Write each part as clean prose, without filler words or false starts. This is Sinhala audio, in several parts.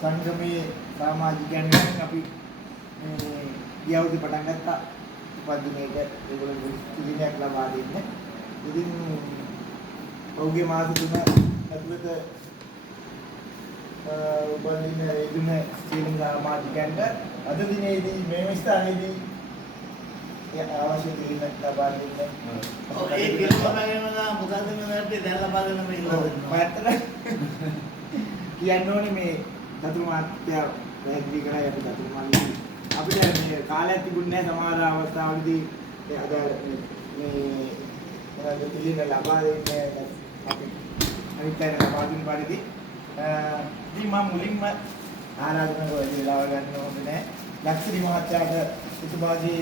සංගමයේ සමාජිකයන් වෙනින් අපි මේ ගියවුරුදු පටන් ගත්තා උපදිනේට ඒගොල්ලෝ ඉදිරියක් ලබා දෙන්න. ඉතින් ඔහුගේ මාස 3 ඇතුළත උපදින ඒදුන සියලුම සමාජිකයන්ට අද දිනේදී මේ ස්ථානයේදී අවශ්‍ය දෙයක් ලබා දෙන්න. ඔව් ඒ පිළිබඳව මොකද මේ දැන් ලබා දෙන්න මේ ඉල්ලුවා. කියන්න ඕනේ මේ දතුරු මාත්‍යා පැහැදිලි කරා අපි දතුරු මාත්‍යා අපිට මේ කාලයක් තිබුණේ නැහැ සමහර අවස්ථාවලදී අද මේ මොනවද පිළිගන්න ලබා දෙන්නේ අපි අනිත් අය ලබා දුන්න පරිදි ඉතින් මම මුලින්ම ආරාධනා කරලා ගන්න ඕනේ නැහැ ලක්ෂ්මී මහත්තයාට ඉතිබාගේ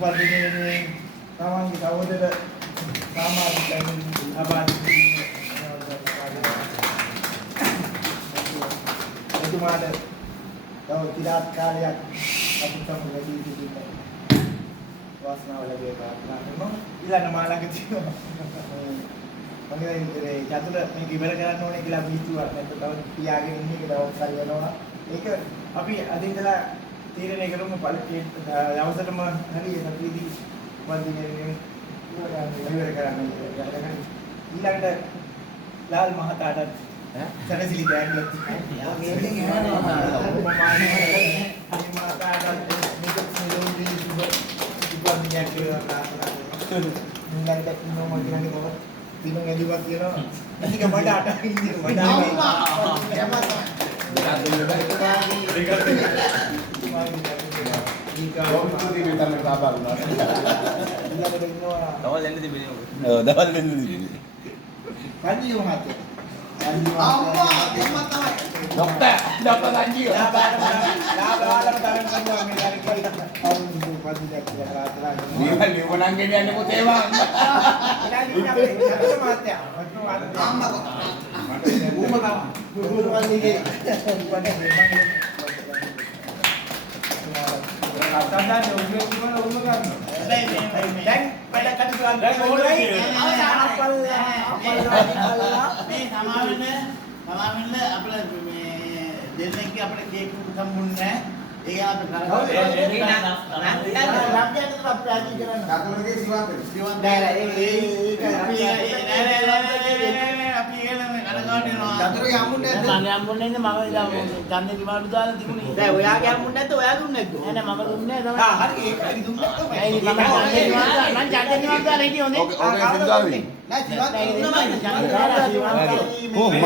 උපදිනේ තමන්ගේ සහෝදර සමාජිකයන් ලබා දෙන්නේ එතුමාට තව කිරාත් කාලයක් අපිට ලැබී සිටින්න වාසනාව ලැබේ ප්‍රාර්ථනා කරනවා. ඊළඟ මාළඟ තියෙනවා. මම ඉතින් චතුර මේක ඉවර කරන්න ඕනේ කියලා අපි හිතුවා. නැත්නම් තව පියාගෙන ඉන්නේ කියලා ඔක්සල් වෙනවා. ඒක අපි අද ඉඳලා තීරණය කරමු පළවෙනි දවසටම හරි සතියේදී වන්දිනේ ඉවර කරන්න. ඊළඟට ලාල් මහතාට සරසිලි බෑග්ලත් මේකෙන් එනවා Dokter Sanji. Ni menang dia ada putih bang. සමාවෙන්න අපේ මේ දෙන්නෙක්ගේ අපේ කේක් එක සම්මුන්නේ නැහැ. ඒක අපේ Oke,